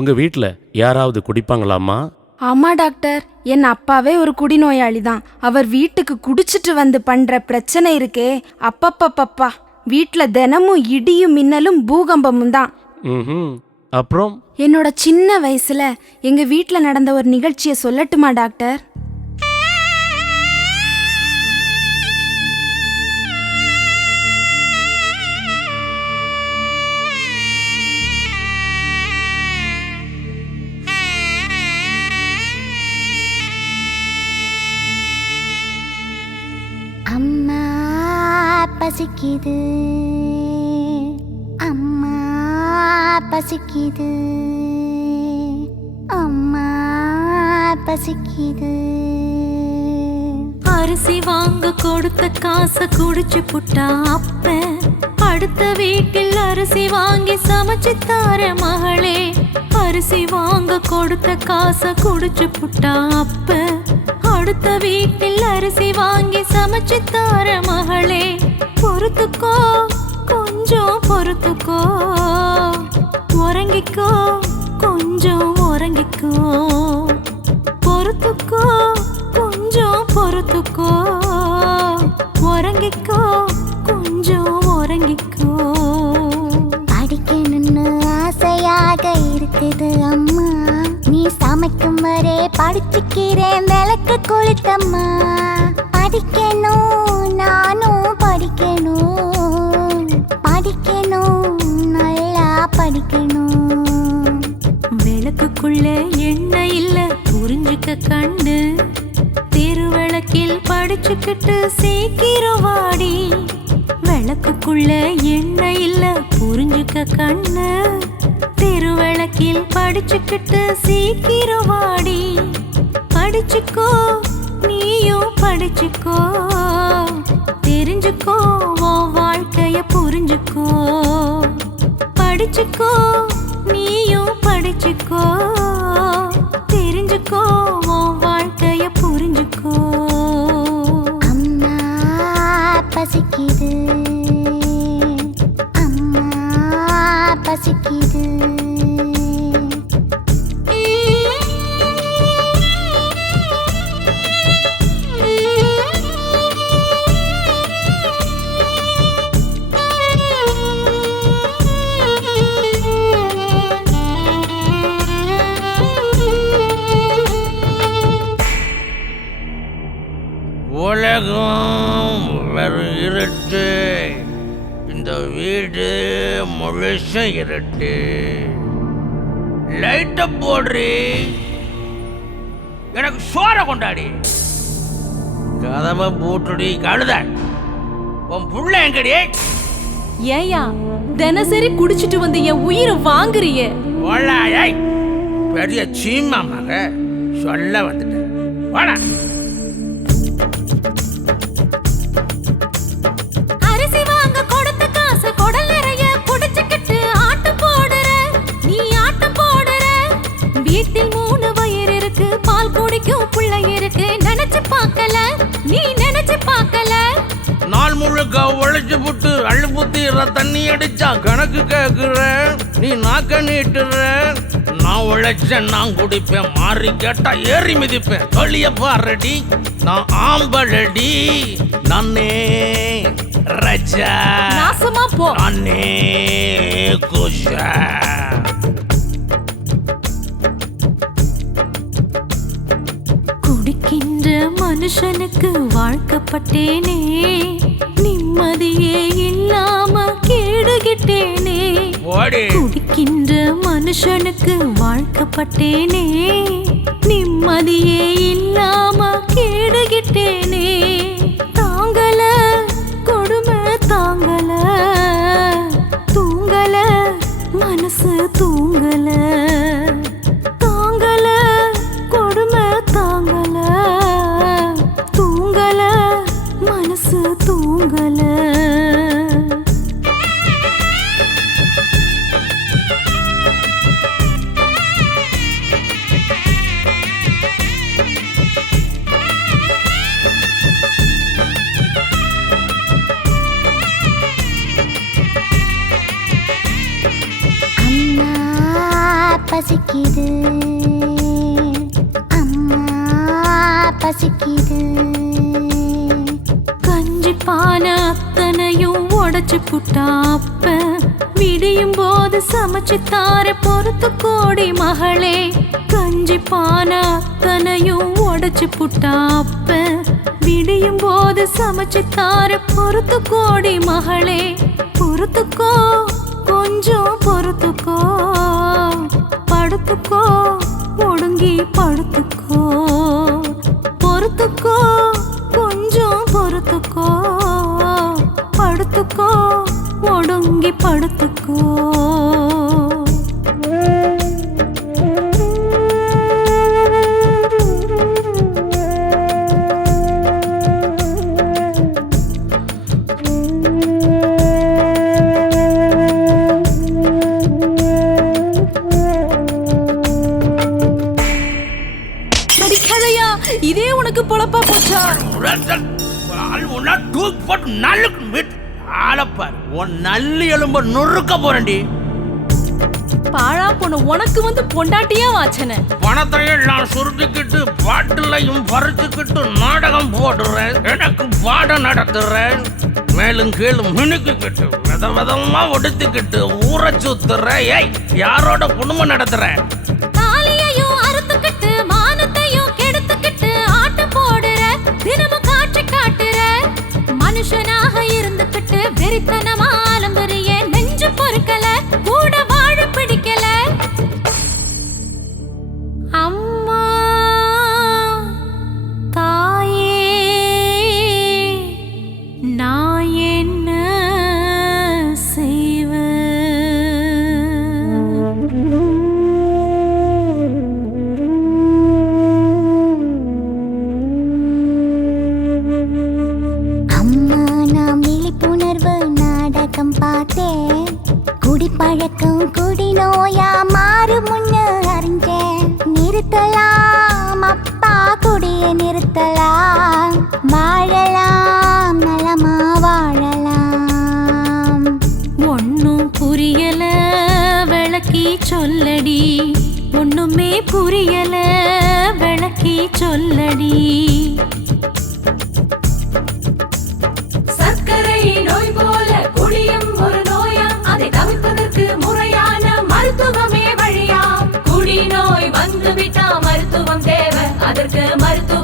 உங்க வீட்ல யாராவது குடிப்பாங்களாம்மா? ஆமா டாக்டர், என் அப்பாவே ஒரு குடிநோயாளி தான். அவர் வீட்டுக்கு குடிச்சிட்டு வந்து பண்ற பிரச்சனை இருக்கே, அப்பப்பப்பப்பா. வீட்ல தினமும் இடியும் மின்னலும் பூகம்பமும் தான். அப்புறம் என்னோட சின்ன வயசுல எங்க வீட்ல நடந்த ஒரு நிகழ்ச்சியை சொல்லட்டுமா டாக்டர்? அம்மா பசிக்குது, அம்மா பசிக்குது, அம்மா பசிக்குது. அரிசி வாங்க கொடுத்த காசை குடிச்சு புட்டா அப்ப, அடுத்த வீட்டில் அரிசி வாங்கி சமைச்சு தார மகளே. அரிசி வாங்க கொடுத்த காசை குடிச்சு புட்டா அப்ப, அடுத்த வீட்டில் அரிசி வாங்கி சமைச்சு தார மகளே. பொறுத்துக்கோ, கொஞ்சம் பொறுத்துக்கோ, உறங்கிக்கோ, கொஞ்சம் உறங்கிக்கோ. பொறுத்துக்கோ, கொஞ்சம் பொறுத்துக்கோ, உறங்கிக்கோ, கொஞ்சம் உறங்கிக்கோ. படிக்கணும்னு ஆசையாக இருக்குது அம்மா, நீ சமைக்கும் வரை படிச்சுக்கிறேன் விளக்கு கொளுத்தம்மா. படிக்கணும், நானும் படிக்கணும், படிக்கணும், நல்லா படிக்கணும். விளக்குக்குள்ள எண்ணெய் இல்ல புரிஞ்சுக்க கண்ணு, திருவிளக்கில் படிச்சுக்கிட்டு சீக்கிரம் வாடி. விளக்குக்குள்ள எண்ணெய் இல்ல புரிஞ்சுக்க கண்ணு, திருவிளக்கில் படிச்சுக்கிட்டு சீக்கிரம் வாடி. படிச்சுக்கோ, நீயும் படிச்சுக்கோ, தெரிஞ்சுக்கோ, உன் வாழ்க்கைய புரிஞ்சுக்கோ. படிச்சுக்கோ, நீயும் படிச்சுக்கோ, தெரிஞ்சுக்கோ, உன் வாழ்க்கைய புரிஞ்சுக்கோ. அம்மா பசிக்குது, அம்மா பசிக்குது. உலகம் வெறும் இருட்டு, இந்த வீடு முழுசும் இருட்டு. லைட்ட போடுறி, எனக்கு சோற கொண்டாடி. கதவை பூட்டுடி கழுத. உன் புள்ள எங்கடி? ஏயா தினசரி குடிச்சிட்டு வந்து என் உயிரை வாங்குறிய? பெரிய சீமா மக சொல்ல வந்துட்டேன். வாடா. அரிசி வாங்க கொடுத்த காசு குடல் நிறைய குடிச்சுக்கிட்டு ஆட்டம் போடுற, நீ ஆட்டம் போடுற. வீட்டில் 3 வயிறு இருக்கு, பால் குடிக்கும் புள்ளை இருக்கு, நினைச்சு பார்க்கல, நீ நினைச்சு பார்க்கல. நாள் முழுக்க உழைச்சு புட்டு அள்ளு புத்தி தண்ணி அடிச்சா கணக்கு கேக்குற, நீ நாக்க நீட்டுற. நான் உழைச்சேன், நான் குடிப்பேன், மாறி கேட்டா ஏறி மிதிப்பேன். தொழிய பாரடி, நான் ஆம்பளடி. நானே ரஜா, நாசமா போ. நானே குஷா. குடிக்கின்ற மனுஷனுக்கு வாழ்க்கப்பட்டேனே, நிம்மதியே இல்லாம கேடுகிட்டேனே. குடிக்கின்ற மனுஷனுக்கு வாழ்க்கப்பட்டேனே, நிம்மதியே இல்லாம கேடுகிட்டேனே. தாங்கல கொடுமை தாங்கல, தூங்கல மனசு தூங்கல. தாங்கல கொடுமை தாங்கல, தூங்கல மனசு தூங்கல. பசிக்குது அம்மா பசிக்குது கஞ்சி பானை அத்தனையும் உடைச்சு புட்டாப்ப விடியும் போது சமைச்சு தார பொறுத்து கோடி மகளே கஞ்சி பானை அத்தனையும் உடைச்சு புட்டாப்ப விடியும் போது சமைச்சு தார பொறுத்து கோடி மகளே பொறுத்துக்கோ கொஞ்சம் பொறுத்துக்கோ படுத்துக்கோ ஒடுங்கி படுத்துக்கோ பொறுத்துக்கோ கொஞ்சம் பொறுத்துக்கோ படுத்துக்கோ ஒடுங்கி படுத்துக்கோ நடிக்காதையா இதே உனக்கு பொழப்பா போச்சா உன் நல்லி எலும்ப நொறுக்க போறேன்டி பாழா போன உனக்கு வந்து பொண்டாட்டியா வாச்சன பணத்தையும் நான் சுருட்டிக்கிட்டு பாட்டிலையும் பறிச்சுக்கிட்டு நாடகம் போடுறேன் எனக்கு பாடம் நடத்துறேன் மேலும் கீழும் மினுக்கிக்கிட்டு வித விதமா ஒடுத்துக்கிட்டு ஊரை சுத்துற ஏய் யாரோட குடும்பம் நடத்துற தாலியையும் அறுத்துக்கிட்டு மானத்தையும் கெடுத்துக்கிட்டு ஆட்டம் போடுற தினமும் காட்சி காட்டுற மனுஷனாக இருந்துக்கிட்டு வெறித்தனமா ஆலம்பரிய நெஞ்சு பொறுக்கல கூட வாழ பிடிக்கல அம்மா தாயே நான் என்ன செய்வேன் அம்மா நான் விழிப்புணர்வு நாடகம் பார்த்தேன் குடிப்பழக்கம் குடிநோயா மாறு முன்னு அறிஞ்சேன் நிறுத்தலாம் அப்பா குடிய நிறுத்தலாம் வாழலாம் நலமா வாழலாம் ஒன்னும் புரியல விளக்கி சொல்லடி ஒண்ணுமே புரியல விளக்கி சொல்லடி சர்க்கரை நோய் போல குடியும் ஒரு நோயா அதை தவிர்ப்பதற்கு முறையான மருத்துவமே வழியா குடி நோய் வந்துவிட்டா மருத்துவம் தேவை அதற்கு மருத்துவ